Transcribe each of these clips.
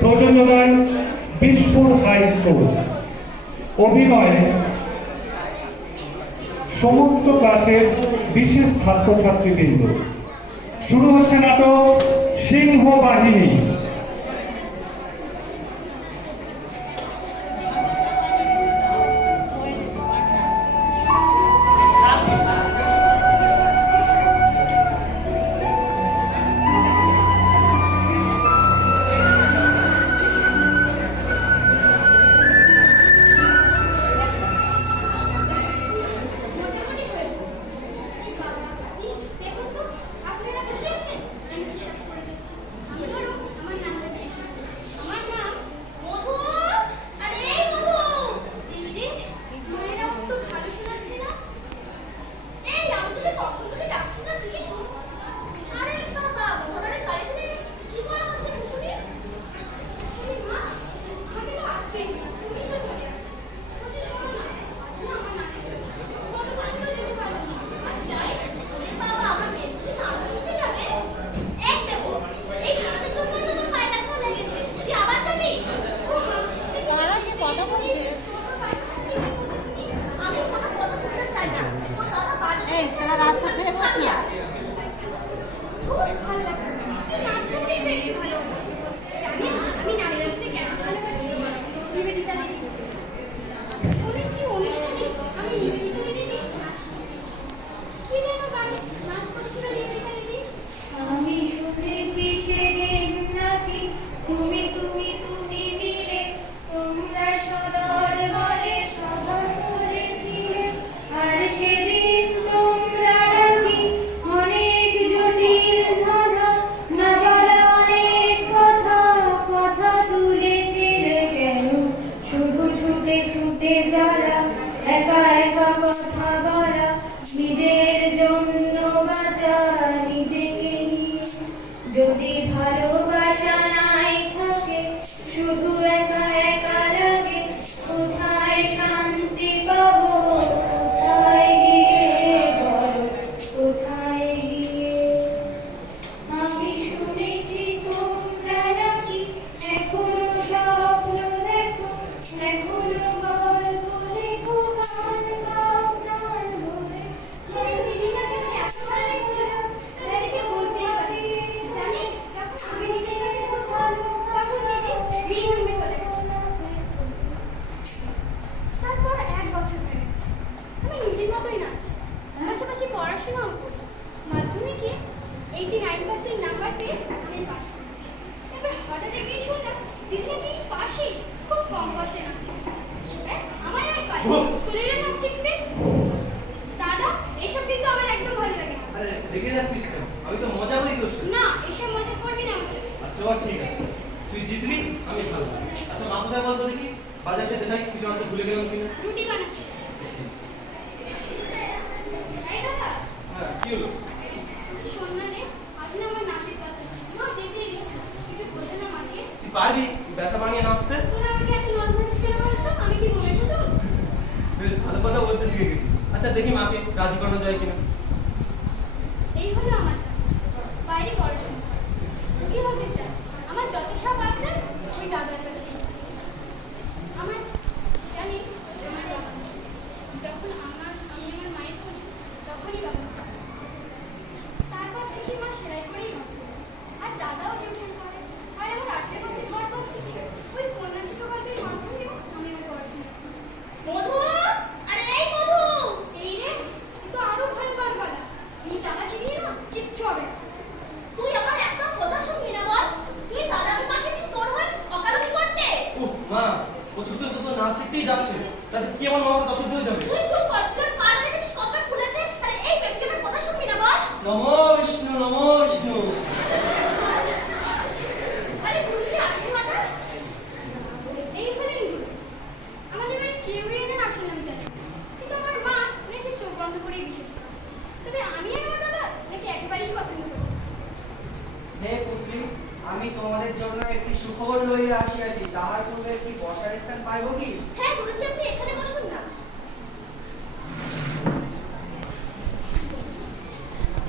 প্রযোজনায় Bishpur high school, অভিনয়ে সমস্ত ক্লাসের বিশেষ ছাত্রছাত্রীবৃন্দ। শুরু হচ্ছে নাটক সিংহ বাহিনী। যদি ভালোবাসা নাই থাকে, শুধু একা একা লাগে, কোথায় শান্তি পাবো, কোথায় গিয়ে বলো, কোথায় গিয়ে? আমি শুনেছি তোমরা নাকি এখনো স্বপ্ন দেখো, এখনো গল্প লেখো, গান গাও প্রাণ ভরে। পড়াশোনাও করি, মাধ্যমিকে 89% নাম্বার পেয়ে আমি পাশ করেছি। তারপর হঠাৎ একদিন শুনলাম দিদি নাকি পাশে খুব কম বয়সে নাচ শিখছে। ব্যাস আমার আর পাই চলে এলাম নাচ শিখতে। দাদা এসব কিন্তু আমার একদম ভালো লাগে না। আরে রেগে যাচ্ছিস কেন? আমি তো মজা করি তোর সাথে। না এসব মজা করবি না আমার সাথে। আচ্ছা বাবা ঠিক আছে, তুই জিতলি আমি ভালো। আচ্ছা মা কোথায় বলতো দেখি, বাজারটা দেখাই কিছু আমি তো ভুলে গেলাম কিনা। রুটি বানাচ্ছি। এই দাদা হ্যাঁ কি হলো? শোন না রে, আজ না আমার নাচের ক্লাস আছে। মা দেখতে দিচ্ছে, একটু বোঝে না মাকে। তুই পারবি ব্যথা ভাঙিয়ে নাচতে? তোরা আমাকে এত নর্মালিশ কেন বলতো? আমি কি মনে শুধু বেশ ভালো কথা বলতে শিখে গেছিস। আচ্ছা দেখি মাকে রাজি করানো যায় কিনা। এই হলো আমার দাদা। বাইরে পড়াশোনা করে। কি হতে চায়? আমার যত সব আবদার ওই দাদার কাছেই। আমার জানি আমার বাবা নেই। যখন আমি আমার মায়ের বলি তখনই বাবা মারা যায়। তারপর থেকে মা সেলাই করেই ঘর চলে। আর দাদাও টিউশন করে। আর আমার 18 বছর পর থেকে ওই কন্যাশ্রী প্রকল্পের মাধ্যমে আমি আমার পড়াশোনা করছি। মধু! আরে এই মধু! এই রে, তুই তো আরো ভয়ঙ্কর গলা। এই দাদাকে দিয়ে না কিচ্ছু হবে না। তুই আমার একটা কথা শুনবি না বল? তুই দাদাকে পাঠিয়েছিস তোর হয়ে ওকালতি করতে? উহ মা, ও তো শুধু তো নাচ শিখতেই যাচ্ছে, তাতে কি আমার মামাকে অশুদ্ধ হয়ে যাবে? তুই চুপ কর, তুই পা দেখেছিস কতটা ফুলেছে? আরে এই ব্যক্তি আমার কথা শুনবি না বল? নমো বিষ্ণু, নমো বিষ্ণু। আরে বুঝলি আসলে হঠাৎ? এই হলেন গুরুজি। আমাদের বাড়ি কেউই এনে আসলে আমি জানি না। কিন্তু আমার মা নাকি চোখ বন্ধ করেই বিশ্বাস করে। তবে আমি আর আমার দাদা নাকি একেবারেই পছন্দ করি না। হে পুত্রী, আমি তোমাদের জন্য একটি সুখবর লইয়া আসিয়াছি। তাহার পূর্বে একটি বসার স্থান পাইব কি? হ্যাঁ গুরুজি, আপনি এখানে বসুন না।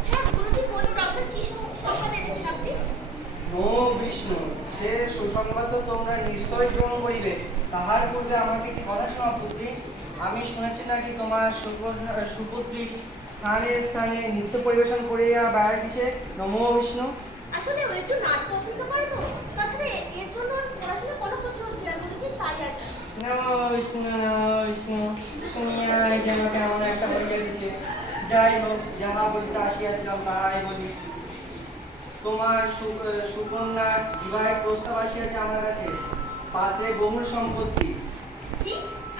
হ্যাঁ গুরুজি বলুন, আপনার কি সংবাদ এনেছেন আপনি? নমো বিষ্ণু। সে সুসংবাদ তো তোমরা নিশ্চয় গ্রহণ করিবে। তাহার পূর্বে আমাকে একটি কথা শোনা পুত্রী। আমি শুনেছি নাকি তোমার সুপুত্রী স্থানে স্থানে নৃত্য পরিবেশন করিয়া বেড়াইতেছে। নমো বিষ্ণু। আসলে ও একটু নাচ পছন্দ করে তো, তাছাড়া এর জন্য ওর পড়াশোনা কোনো ক্ষতি হচ্ছে না, বুঝেছি তাই আর কি। নমো বিষ্ণু, নমো বিষ্ণু। শুনিয়া যেন কেমন একটা হইয়া দিছে। যাই হোক, যাহা বলিতে আসিয়াছিলাম তাহাই বলি। তোমার সুকন্যার বিবাহের প্রস্তাব আসিয়াছে আমার কাছে। পাত্রে বহুল সম্পত্তি। কি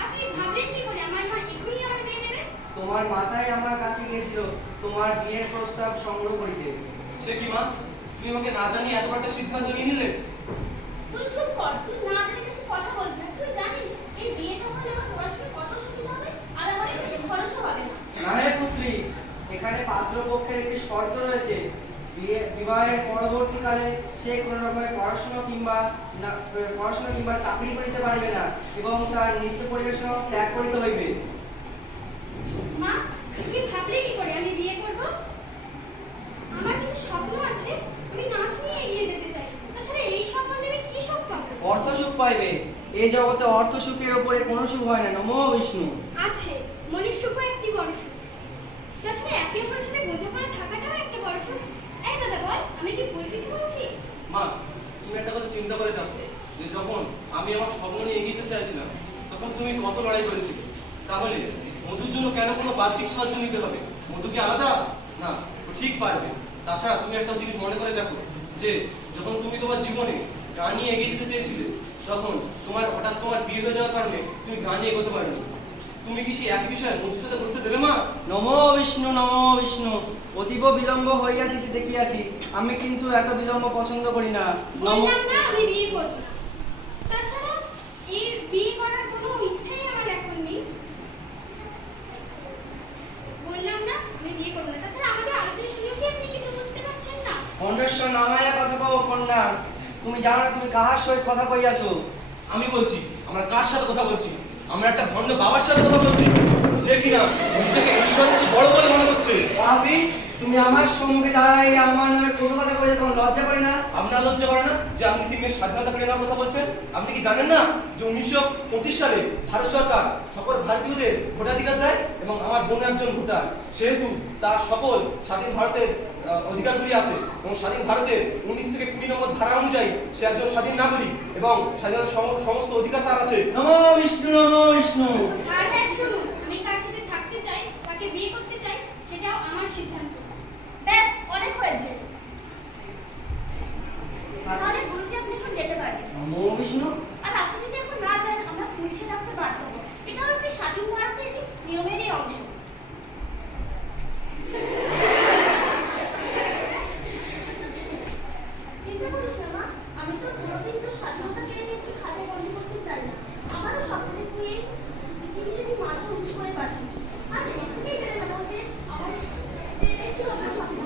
আপনি ভাবলেন কি করে আমার মা এখনই আমার বিয়ে দেবে? তোমার মাথায় আমার কাছে গেছিল তোমার বিয়ের প্রস্তাব সংগ্রহ করিতে। সে কি মা, তুমি আমাকে না জানিয়ে এত বড় একটা সিদ্ধান্ত নিয়ে নিলে? তুই চুপ কর, তুই না জেনে কিছু কথা বলবি না। তুই জানিস এই বিয়েটা হলে আমার পড়াশোনার কত সুবিধা হবে, আর আমাদের বেশি খরচও হবে না। না হে পুত্রী, এখানে পাত্রপক্ষের একটি শর্ত রয়েছে। বিবাহের পরবর্তীকালে সে কোনো রকমের পড়াশোনা কিংবা চাকরি করিতে পারবে না এবং তার নৃত্য পরিবেশন ত্যাগ করিতে হইবে। মা তুমি ভাবলে কি করে আমি বিয়ে করব? আমার কিছু স্বপ্ন আছে, আমি নাচ নিয়ে এগিয়ে যেতে চাই। তাছাড়া এই সম্বন্ধে আমি কি সুখ পাবো? অর্থ সুখ পাইবে। এই জগতে অর্থ সুখের উপরে কোনো সুখ হয় না। নমো বিষ্ণু। আছে, মনের সুখও একটি বড় সুখ। তাছাড়া একে অপরের সাথে বোঝাপড়া থাকাটাও একটা বড় সুখ। এই দাদা বল, আমি কি ভুল কিছু বলছি? মা, তুমি একটা কথা চিন্তা করে দেখো, যে যখন আমি আমার স্বপ্ন নিয়ে এগিয়ে যেতে চাইছিলাম তখন তুমি কত লড়াই করেছিলে। তাহলে মধুর জন্য কেন কোনো বাহ্যিক সাহায্য নিতে হবে? মধু কি আলাদা? না, ও ঠিক পারবে। তাছাড়া তুমি একটা জিনিস মনে করে দেখো, যে যখন তুমি তোমার জীবনে গান নিয়ে এগিয়ে যেতে চেয়েছিলে তখন হঠাৎ তোমার বিয়ে হয়ে যাওয়ার কারণে তুমি গান নিয়ে এগোতে পারোনি। তুমি কি সেই একই বিষয়ে মধুর সাথে করতে দেবে মা? নমো বিষ্ণু, নমো বিষ্ণু। অতীব বিলম্ব হইয়া দিছি দেখিয়াছি, আমি কিন্তু এত বিলম্ব পছন্দ করি না। বললাম না আমি বিয়ে করব না। তাছাড়া এই বিয়ে করার কোনো ইচ্ছাই আমার এখন নেই। বললাম না আমি বিয়ে করব না। তাছাড়া আমাদের আলোচনা শুনেও কি আপনি কিছু বুঝতে পারছেন না? কণ্ঠস্বর নামাইয়া কথা কও কন্যা। তুমি জানো না তুমি কাহার সহিত কথা কইয়াছ? আমি বলছি, আমরা কার সাথে কথা বলছি? আমরা একটা ভণ্ড বাবার সাথে কথা বলছি, যে কিনা নিজেকে ঈশ্বরের চেয়ে বড় বলে মনে করছে। ভাবি, তুমি আমার সম্মুখে দাঁড়াই আমার নামে কোনো কথা কইলে তোমার লজ্জা করে না? আপনার লজ্জা করে না যে আপনি টিমের স্বাধীনতা কেড়ে নেওয়ার কথা বলছেন? আপনি কি জানেন না যে 1925 সালে ভারত সরকার সকল ভারতীয়দের ভোটাধিকার দেয় এবং আমার বোন একজন ভোটার, সেহেতু তার সকল স্বাধীন ভারতের অধিকারগুলি আছে এবং স্বাধীন ভারতের 19 থেকে 20 নম্বর ধারা অনুযায়ী সে একজন স্বাধীন নাগরিক এবং স্বাধীনতার সমস্ত অধিকার তার আছে। নমো বিষ্ণু, নমো বিষ্ণু। আর হ্যাঁ শুনুন, আমি কার সাথে থাকতে চাই, কাকে বিয়ে করতে চাই সেটাও আমার সিদ্ধান্ত। ব্যাস, অনেক হয়েছে। তাহলে গুরুজি আপনি এখন যেতে পারেন। নমো বিষ্ণু। আর আপনি যদি এখন না যান, আমরা পুলিশে রাখতে বাধ্য হবো। এটা হলো একটি স্বাধীন ভারতেরই নিয়মেরই অংশ। চিন্তা করিস না মা, আমি তো কোনোদিন তোর স্বাধীনতা কেড়ে নিয়ে তুই খাঁচায় বন্দি করতে চাই না। আমারও স্বপ্নে তুই এই পৃথিবীতে তুই মাথা উঁচু করে পারছিস। আর এটুকুই জেনে নেবো যে আমার দেখি আমার স্বপ্ন।